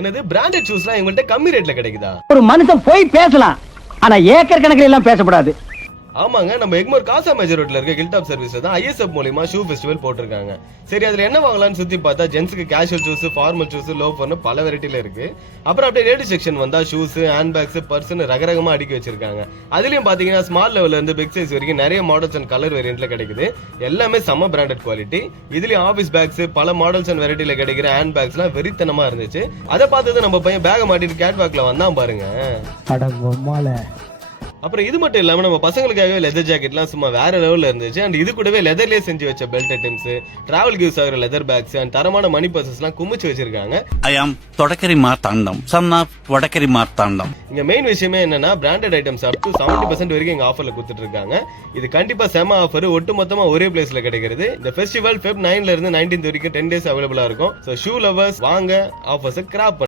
எனது பிராண்டட் ஷூஸ்லாம் இவங்கள்ட்ட கம்மி ரேட்ல கிடைக்குதா? ஒரு மனுஷன் போய் பேசலாம், ஆனா ஏக்கர் கணக்கில் எல்லாம் பேசக்கூடாது. ஆமாங்க, நம்ம எக்மோர் காசா மேஜர் ரோட்ல இருக்க கில்டாப் சர்வீஸ்ல தான் ஐஎஸ்எஃப் மூலமா ஷூ ஃபெஸ்டிவல் போட்டிருக்காங்க. சரி, அதுல என்ன வாங்கலாம்னு சுத்தி பார்த்தா ஜென்ஸுக்கு கேஷுவல் ஷூஸ், ஃபார்மல் ஷூஸ், லோஃபர்னு பல வெரைட்டில இருக்கு. அப்புறம் அப்படியே லேடி செக்ஷன் வந்தா ஷூஸ், ஹேண்ட் பேக்ஸ், பர்ஸ்னு ரகரகமா அடுக்கி வச்சிருக்காங்க. அதுலயும் பாத்தீங்கன்னா ஸ்மால் லெவல்ல இருந்து பிக் சைஸ் வரைக்கும் நிறைய மாடல்ஸ் அண்ட் கலர் வேரியன்ட்ல கிடைக்குது. எல்லாமே செம்ம பிராண்டட் குவாலிட்டி. இதுலயும் ஆபீஸ் பேக்ஸ், பல மாடல்ஸ் அண்ட் வெரைட்டில கிடைக்கிற ஹேண்ட் பேக்ஸ்லாம் வெறித்தனமா இருந்துச்சு. அதை பார்த்தது நம்ம பையன் பேக மாட்டிட்டு கேட் வாக்ல வந்தான் பாருங்க. அப்புறம் இது மட்டும் இல்லாம நம்ம பசங்களுக்காகவே லெதர் ஜாக்கெட்லாம் சும்மா வேற லெவல்ல இருந்துச்சு. அண்ட் இது கூடவே லெதர்லயே செஞ்சு வச்ச பெல்ட் ஐட்டம்ஸ், டிராவல் யூஸ் ஆகிற லெதர் பேக்ஸ் அண்ட் தரமான மணி பர்சஸ்லாம் குமிச்சு வச்சிருக்காங்க. ஐ ஆம் தொடக்கரி மார்த்தாண்டம், சன் ஆஃப் வடக்கரி மார்த்தாண்டம். இங்க மெயின் விஷயமே என்னன்னா பிராண்டட் ஐட்டம்ஸ் அப் டு 70% வரைக்கும் எங்க ஆஃபர்ல கொடுத்துட்டு இருக்காங்க. இது கண்டிப்பா செம ஆஃபர், ஒட்டு மொத்தமா ஒரே பிளேஸ்ல கிடைக்கிறது. இந்த ஃபெஸ்டிவல் Feb 9ல இருந்து 19th வரைக்கும் 10 days அவைலபிளா இருக்கும். சோ ஷூ லவர்ஸ் வாங்க, ஆஃபர்ஸ் கிராப்